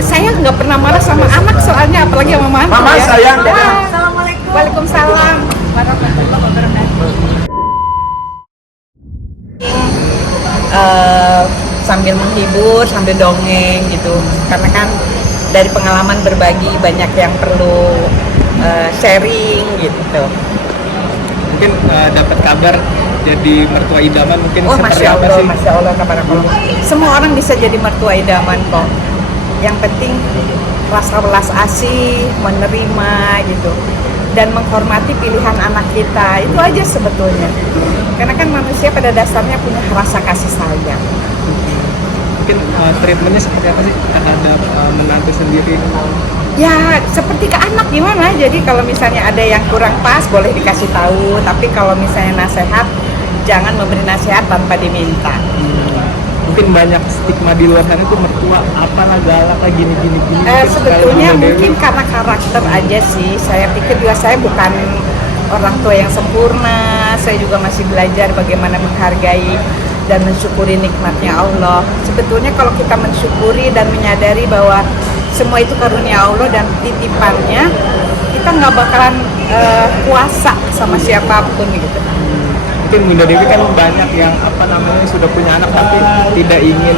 Saya nggak pernah marah sama anak soalnya, apalagi sama mantu Mama ya. sayang. Assalamualaikum. Waalaikumsalam warahmatullahi wabarakatuh. Sambil menghibur, sambil dongeng gitu. Karena kan dari pengalaman berbagi banyak yang perlu sharing gitu. Mungkin dapat kabar jadi mertua idaman mungkin Oh, seperti masya apa Allah, sih? masya Allah, kabar Allah. Semua orang bisa jadi mertua idaman kok. Yang penting rasa welas asih, menerima gitu, dan menghormati pilihan anak kita. Itu aja sebetulnya. Karena kan manusia pada dasarnya punya rasa kasih sayang. Mungkin treatmentnya seperti apa sih terhadap menantu sendiri? Ya seperti ke anak gimana. Jadi kalau misalnya ada yang kurang pas boleh dikasih tahu. Tapi kalau misalnya nasihat, jangan memberi nasihat tanpa diminta. Mungkin banyak stigma di luar sana itu mertua apalah galak lah gini. Sebetulnya mungkin karena karakter aja sih. Saya pikir juga saya bukan orang tua yang sempurna. Saya juga masih belajar bagaimana menghargai dan mensyukuri nikmatnya Allah. Sebetulnya kalau kita mensyukuri dan menyadari bahwa semua itu karunia Allah dan titipannya, kita nggak bakalan kuasa sama siapapun gitu. Mungkin Bunda Dewi kan banyak yang sudah punya anak tapi tidak ingin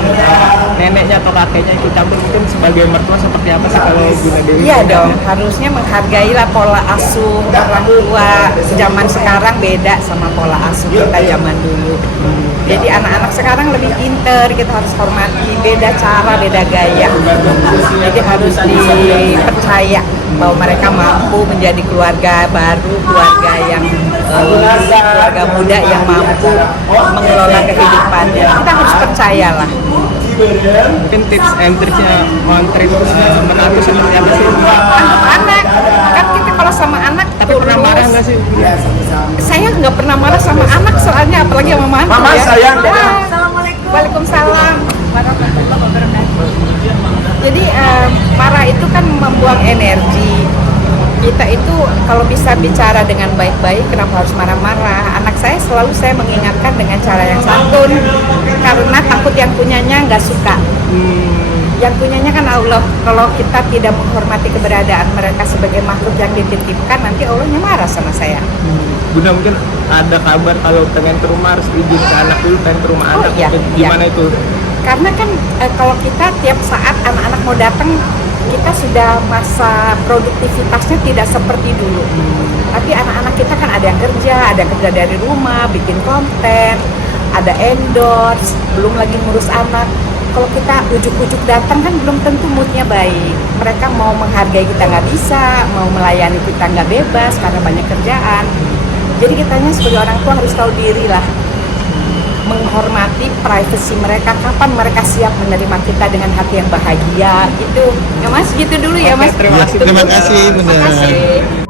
neneknya atau kakeknya ikut campur. Mungkin sebagai mertua seperti apa sih kalau Bunda Dewi? Iya dong, harusnya menghargailah pola asuh orang tua. Zaman sekarang beda sama pola asuh kita zaman dulu. Jadi anak-anak sekarang lebih pinter, kita harus hormati, beda cara, beda gaya. Jadi harus dipercaya bahwa mereka mampu menjadi keluarga baru, keluarga yang keluarga muda yang mampu mengelola kehidupannya. Kita harus percayalah. Mungkin tips and tricksnya menteri menantu seperti apa sih? Anggap anak, kan kita kalau sama anak Tapi pernah marah nggak sih? Saya nggak pernah marah sama anak soalnya, apalagi sama mantu Mama ya. sayang. Assalamualaikum. Waalaikumsalam warahmatullahi wabarakatuh. Jadi marah itu kan membuang energi. Kita itu kalau bisa bicara dengan baik-baik, kenapa harus marah-marah? Anak saya selalu saya mengingatkan dengan cara yang santun, karena takut yang punyanya nggak suka. Yang punyanya kan Allah. Kalau kita tidak menghormati keberadaan mereka sebagai makhluk yang dititipkan, nanti Allahnya marah sama saya. Bunda mungkin ada kabar kalau pengen ke rumah harus izin ke anak dulu, pengen ke rumah anak. Iya, Gimana itu? Karena kan kalau kita tiap saat anak-anak mau datang, kita sudah masa produktivitasnya tidak seperti dulu. Tapi anak-anak kita kan ada yang kerja dari rumah, bikin konten, ada endorse, belum lagi ngurus anak. Kalau kita ujuk-ujuk datang kan belum tentu moodnya baik. Mereka mau menghargai kita nggak bisa, mau melayani kita nggak bebas karena banyak kerjaan. Jadi kitanya sebagai orang tua harus tahu diri lah, menghormati privasi mereka, kapan mereka siap menerima kita dengan hati yang bahagia gitu. Ya Mas, gitu dulu ya Mas. Terima kasih. Terima kasih.